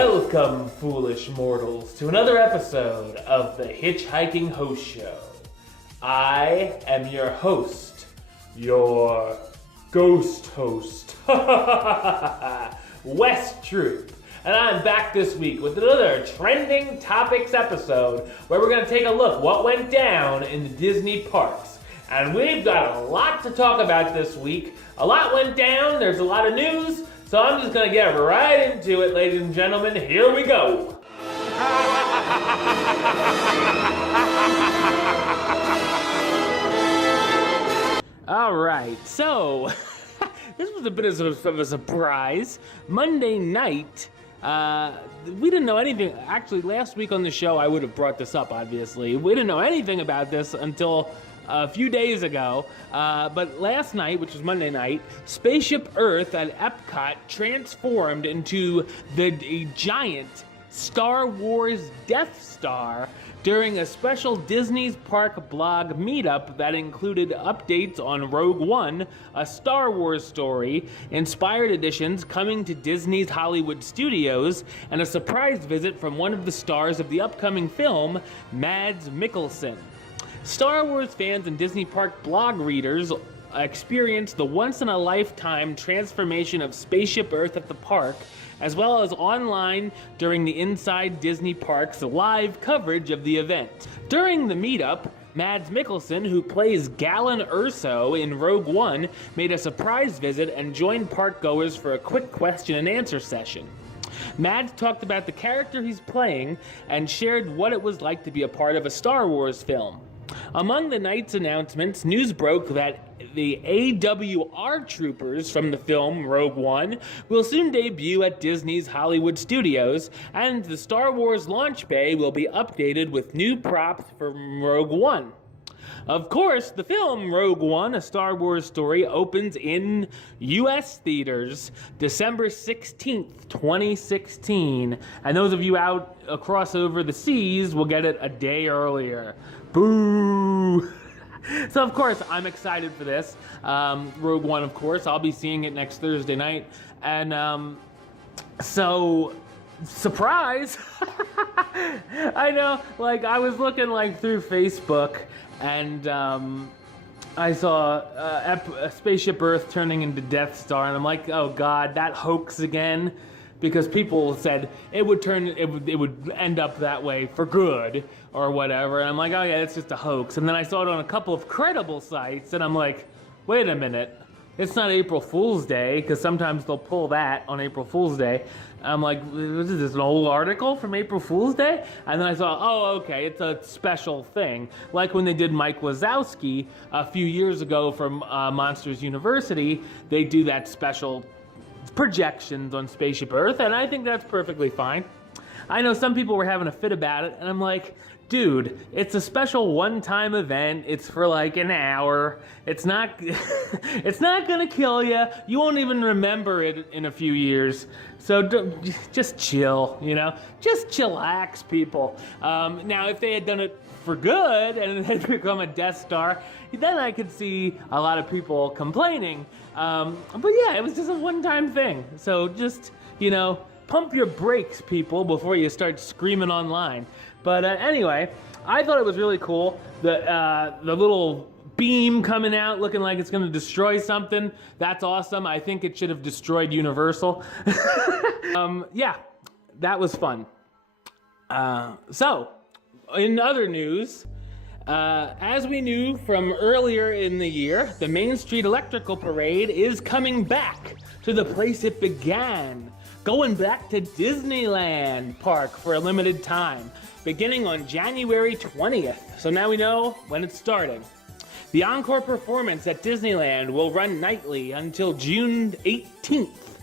Welcome, foolish mortals, to another episode of the HitchHiking Host Show. I am your host, your ghost host, West Troop, and I'm back this week with another Trending Topics episode where we're going to take a look what went down in the Disney parks. And we've got a lot to talk about this week. A lot went down, there's a lot of news, so I'm just going to get right into it, ladies and gentlemen. Here we go. All right, so this was a bit of a surprise. Monday night, we didn't know anything. Actually, last week on the show, I would have brought this up, obviously. We didn't know anything about this until a few days ago, but last night, which was Monday night, Spaceship Earth at Epcot transformed into the giant Star Wars Death Star during a special Disney's Park blog meetup that included updates on Rogue One, a Star Wars story, inspired editions coming to Disney's Hollywood studios, and a surprise visit from one of the stars of the upcoming film, Mads Mikkelsen. Star Wars fans and Disney Park blog readers experienced the once-in-a-lifetime transformation of Spaceship Earth at the park, as well as online during the Inside Disney Parks live coverage of the event. During the meetup, Mads Mikkelsen, who plays Galen Erso in Rogue One, made a surprise visit and joined park goers for a quick question and answer session. Mads talked about the character he's playing and shared what it was like to be a part of a Star Wars film. Among the night's announcements, news broke that the AWR troopers from the film Rogue One will soon debut at Disney's Hollywood studios, and the Star Wars launch bay will be updated with new props from Rogue One. Of course, the film Rogue One, a Star Wars story, opens in U.S. theaters December 16th, 2016. And those of you out across over the seas will get it a day earlier. Boo! So, of course, I'm excited for this. Rogue One, of course. I'll be seeing it next Thursday night. And so, surprise! I know, like, I was looking, like, through Facebook, and I saw Spaceship Earth turning into Death Star, and I'm like, oh God, that hoax again, because people said it would end up that way for good or whatever, and I'm like, oh yeah, it's just a hoax. And then I saw it on a couple of credible sites, and I'm like, wait a minute, it's not April Fool's Day, because sometimes they'll pull that on April Fool's Day. I'm like, is this an old article from April Fool's Day? And then I saw, oh, okay, it's a special thing. Like when they did Mike Wazowski a few years ago from Monsters University, they do that special projections on Spaceship Earth, and I think that's perfectly fine. I know some people were having a fit about it, and I'm like, dude, it's a special one-time event. It's for like an hour. It's not it's not gonna kill you. You won't even remember it in a few years. So just chill, you know? Just chillax, people. Now, if they had done it for good and it had become a Death Star, then I could see a lot of people complaining. But yeah, it was just a one-time thing. So just, you know, pump your brakes, people, before you start screaming online. But anyway, I thought it was really cool. The little beam coming out looking like it's going to destroy something. That's awesome. I think it should have destroyed Universal. Yeah, that was fun. So, in other news, as we knew from earlier in the year, the Main Street Electrical Parade is coming back to the place it began, going back to Disneyland Park for a limited time, beginning on January 20th. So now we know when it's starting. The encore performance at Disneyland will run nightly until June 18th.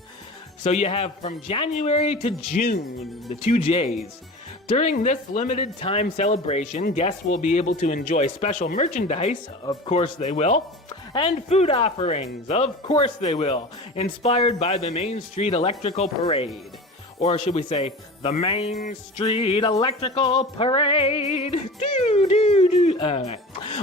So you have from January to June, the 2 J's. During this limited time celebration, guests will be able to enjoy special merchandise, of course they will, and food offerings, of course they will, inspired by the Main Street Electrical Parade. Or should we say, the Main Street Electrical Parade?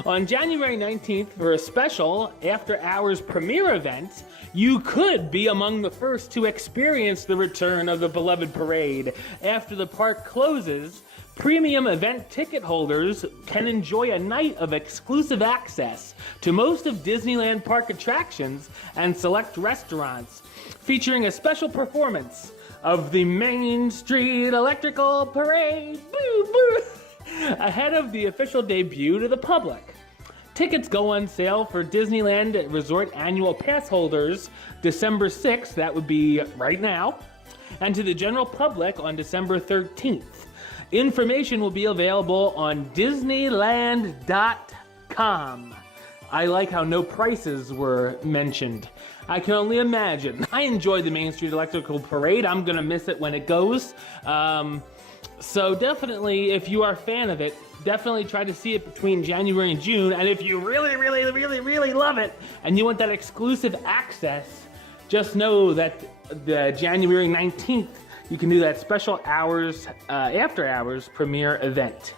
On January 19th, for a special after-hours premiere event, you could be among the first to experience the return of the beloved parade. After the park closes, premium event ticket holders can enjoy a night of exclusive access to most of Disneyland park attractions and select restaurants, featuring a special performance of the Main Street Electrical Parade boo, boo, ahead of the official debut to the public. Tickets go on sale for Disneyland Resort annual pass holders December 6th, that would be right now, and to the general public on December 13th. Information will be available on Disneyland.com. I like how no prices were mentioned. I can only imagine. I enjoy the Main Street Electrical Parade. I'm gonna miss it when it goes. So definitely, if you are a fan of it, definitely try to see it between January and June. And if you really, really, really, really love it and you want that exclusive access, just know that the January 19th, you can do that special hours, after hours premiere event.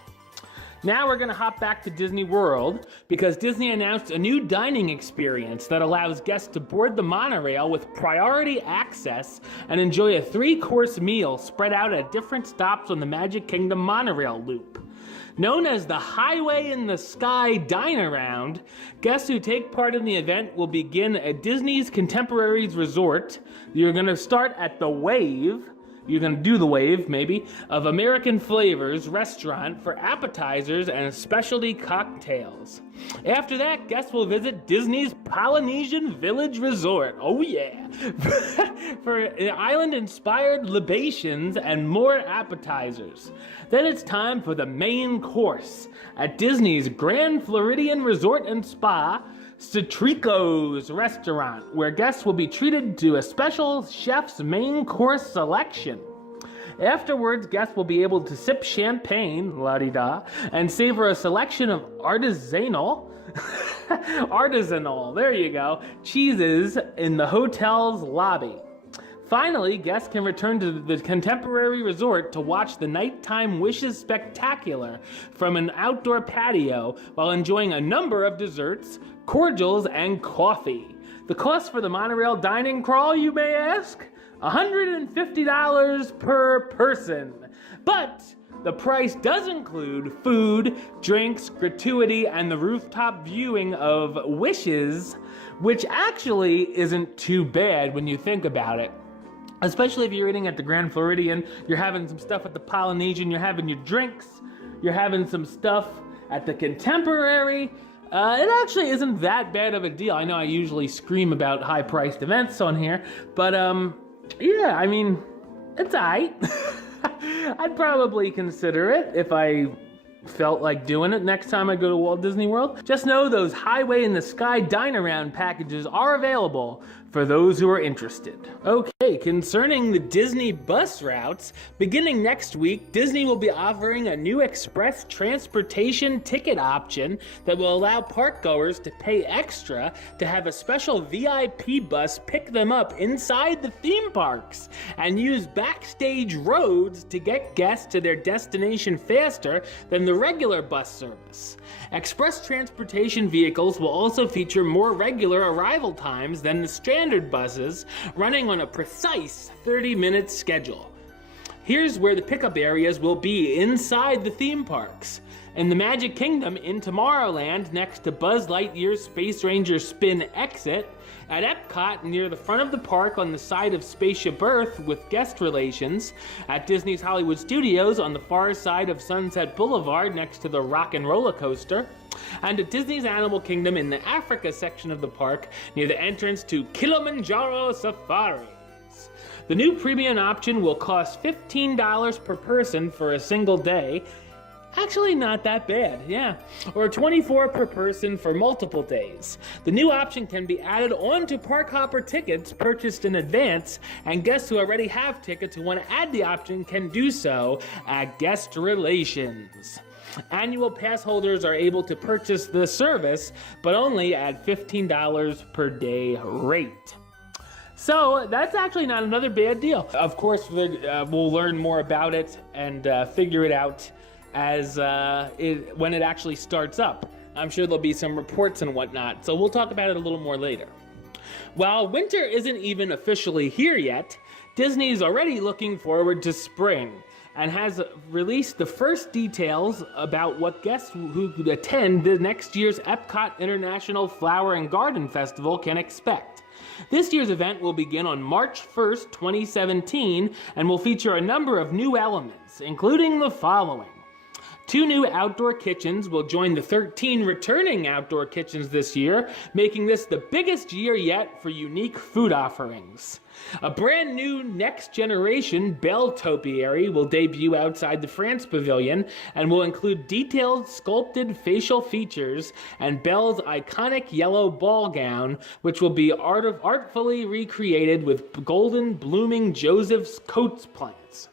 Now we're gonna hop back to Disney World because Disney announced a new dining experience that allows guests to board the monorail with priority access and enjoy a 3-course meal spread out at different stops on the Magic Kingdom monorail loop. Known as the Highway in the Sky Dine-Around, guests who take part in the event will begin at Disney's Contemporaries Resort. You're gonna start at the Wave. You're gonna do the Wave, maybe, of American Flavors restaurant for appetizers and specialty cocktails. After that, guests will visit Disney's Polynesian Village Resort. Oh yeah! For island-inspired libations and more appetizers. Then it's time for the main course at Disney's Grand Floridian Resort and Spa, Citrico's restaurant, where guests will be treated to a special chef's main course selection. Afterwards, guests will be able to sip champagne, la-di-da, and savor a selection of artisanal, there you go, cheeses in the hotel's lobby. Finally, guests can return to the Contemporary Resort to watch the Nighttime Wishes Spectacular from an outdoor patio while enjoying a number of desserts, cordials, and coffee. The cost for the monorail dining crawl, you may ask? $150 per person. But the price does include food, drinks, gratuity, and the rooftop viewing of Wishes, which actually isn't too bad when you think about it. Especially if you're eating at the Grand Floridian, you're having some stuff at the Polynesian, you're having your drinks, you're having some stuff at the Contemporary. It actually isn't that bad of a deal. I know I usually scream about high-priced events on here, but yeah, I mean, it's aight. I'd probably consider it if I felt like doing it next time I go to Walt Disney World. Just know those Highway in the Sky Dine-Around packages are available for those who are interested. Okay, concerning the Disney bus routes, beginning next week, Disney will be offering a new express transportation ticket option that will allow park goers to pay extra to have a special VIP bus pick them up inside the theme parks and use backstage roads to get guests to their destination faster than the regular bus service. Express transportation vehicles will also feature more regular arrival times than the standard buses, running on a precise 30-minute schedule. Here's where the pickup areas will be inside the theme parks. In the Magic Kingdom, in Tomorrowland, next to Buzz Lightyear's Space Ranger Spin exit, at Epcot, near the front of the park on the side of Spaceship Earth with guest relations, at Disney's Hollywood Studios on the far side of Sunset Boulevard next to the Rock and Roller Coaster, and at Disney's Animal Kingdom in the Africa section of the park near the entrance to Kilimanjaro Safaris. The new premium option will cost $15 per person for a single day. Actually, not that bad, yeah. Or $24 per person for multiple days. The new option can be added onto Park Hopper tickets purchased in advance, and guests who already have tickets who want to add the option can do so at Guest Relations. Annual pass holders are able to purchase the service, but only at $15 per day rate. So that's actually not another bad deal. Of course, we'll learn more about it and figure it out as when it actually starts up. I'm sure there'll be some reports and whatnot, so we'll talk about it a little more later. While winter isn't even officially here yet, Disney's already looking forward to spring and has released the first details about what guests who could attend the next year's Epcot International Flower and Garden Festival can expect. This year's event will begin on March 1st, 2017, and will feature a number of new elements, including the following. 2 new outdoor kitchens will join the 13 returning outdoor kitchens this year, making this the biggest year yet for unique food offerings. A brand new next-generation Belle Topiary will debut outside the France Pavilion and will include detailed sculpted facial features and Belle's iconic yellow ball gown, which will be artfully recreated with golden blooming Joseph's coats plants.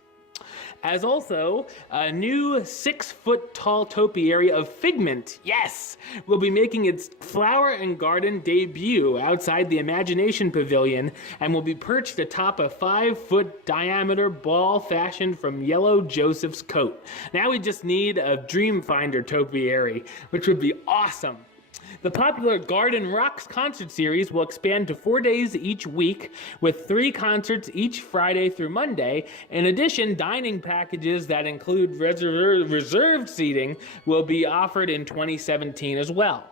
As also, a new 6-foot-tall topiary of Figment, yes, will be making its flower and garden debut outside the Imagination Pavilion and will be perched atop a 5-foot diameter ball fashioned from yellow Joseph's coat. Now we just need a Dreamfinder topiary, which would be awesome. The popular Garden Rocks concert series will expand to 4 days each week, with 3 concerts each Friday through Monday. In addition, dining packages that include reserved seating will be offered in 2017 as well.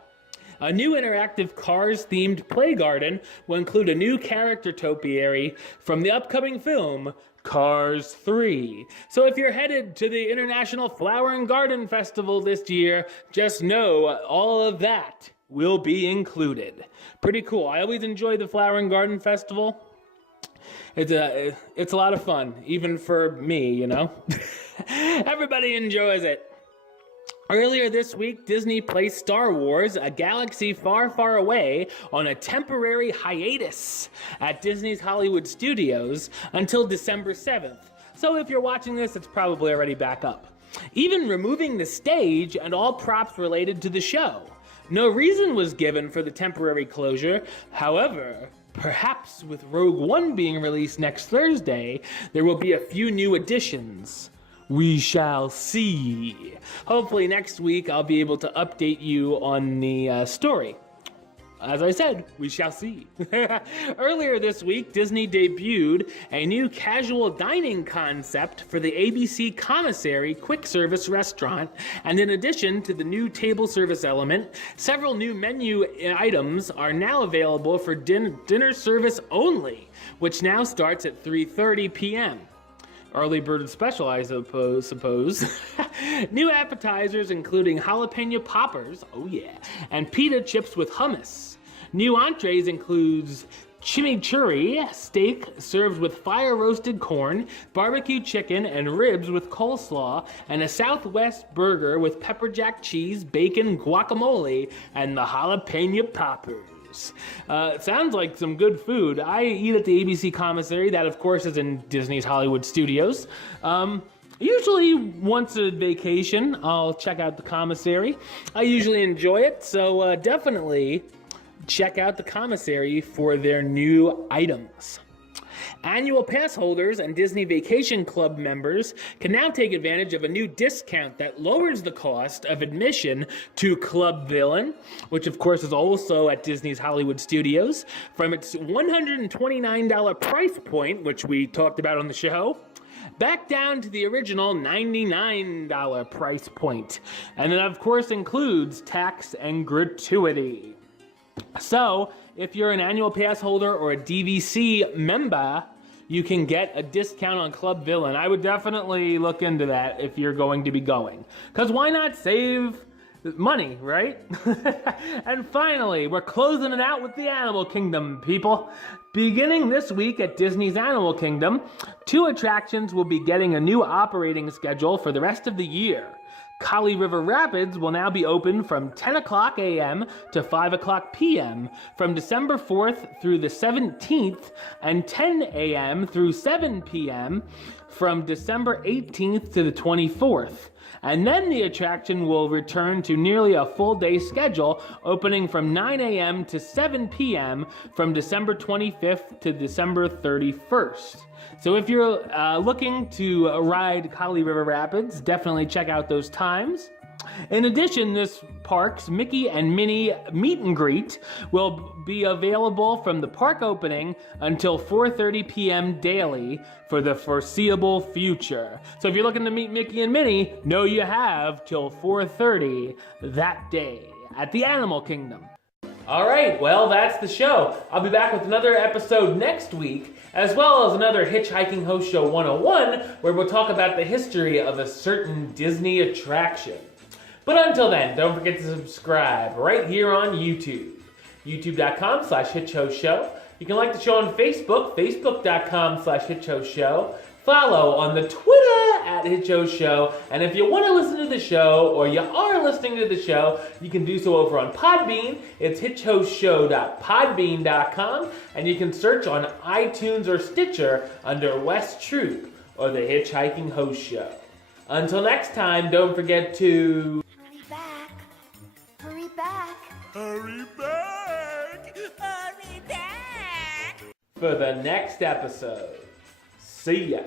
A new interactive Cars-themed play garden will include a new character topiary from the upcoming film Cars 3. So if you're headed to the International Flower and Garden Festival this year, just know all of that will be included. Pretty cool. I always enjoy the Flower and Garden Festival. It's a lot of fun, even for me, you know. Everybody enjoys it. Earlier this week, Disney placed Star Wars: A Galaxy Far, Far Away on a temporary hiatus at Disney's Hollywood Studios until December 7th. So if you're watching this, it's probably already back up. Even removing the stage and all props related to the show. No reason was given for the temporary closure. However, perhaps with Rogue One being released next Thursday, there will be a few new additions. We shall see. Hopefully next week I'll be able to update you on the story. As I said, we shall see. Earlier this week, Disney debuted a new casual dining concept for the ABC Commissary quick service restaurant, and in addition to the new table service element, several new menu items are now available for dinner service only, which now starts at 3:30 p.m. Early bird special, I suppose. New appetizers including jalapeno poppers, oh yeah, and pita chips with hummus. New entrees includes chimichurri steak served with fire-roasted corn, barbecue chicken, and ribs with coleslaw, and a Southwest burger with pepper jack cheese, bacon, guacamole, and the jalapeno poppers. It sounds like some good food. I eat at the ABC Commissary, that of course is in Disney's Hollywood Studios. Usually once a vacation, I'll check out the commissary. I usually enjoy it, so definitely check out the commissary for their new items. Annual pass holders and Disney Vacation Club members can now take advantage of a new discount that lowers the cost of admission to Club Villain, which of course is also at Disney's Hollywood Studios, from its $129 price point, which we talked about on the show, back down to the original $99 price point. And that of course includes tax and gratuity. So, if you're an annual pass holder or a DVC member, you can get a discount on Club Villain. I would definitely look into that if you're going to be going. Because why not save money, right? And finally, we're closing it out with the Animal Kingdom, people. Beginning this week at Disney's Animal Kingdom, 2 attractions will be getting a new operating schedule for the rest of the year. Kali River Rapids will now be open from 10 o'clock a.m. to 5 o'clock p.m. from December 4th through the 17th, and 10 a.m. through 7 p.m. from December 18th to the 24th. And then the attraction will return to nearly a full day schedule, opening from 9 a.m. to 7 p.m. from December 25th to December 31st. So if you're looking to ride Kali River Rapids, definitely check out those times. In addition, this park's Mickey and Minnie meet and greet will be available from the park opening until 4:30 p.m. daily for the foreseeable future. So if you're looking to meet Mickey and Minnie, know you have till 4:30 that day at the Animal Kingdom. All right, well, that's the show. I'll be back with another episode next week, as well as another Hitchhiking Host Show 101, where we'll talk about the history of a certain Disney attraction. But until then, don't forget to subscribe right here on YouTube. YouTube.com/HitchHostShow. You can like the show on Facebook, Facebook.com/HitchHostShow. Follow on the Twitter at HitchHostShow. And if you want to listen to the show, or you are listening to the show, you can do so over on Podbean. It's hitchhostshow.podbean.com. And you can search on iTunes or Stitcher under West Troop or the Hitchhiking Host Show. Until next time, don't forget to... Hurry back! Hurry back! Hurry back! Hurry back! for the next episode. See ya.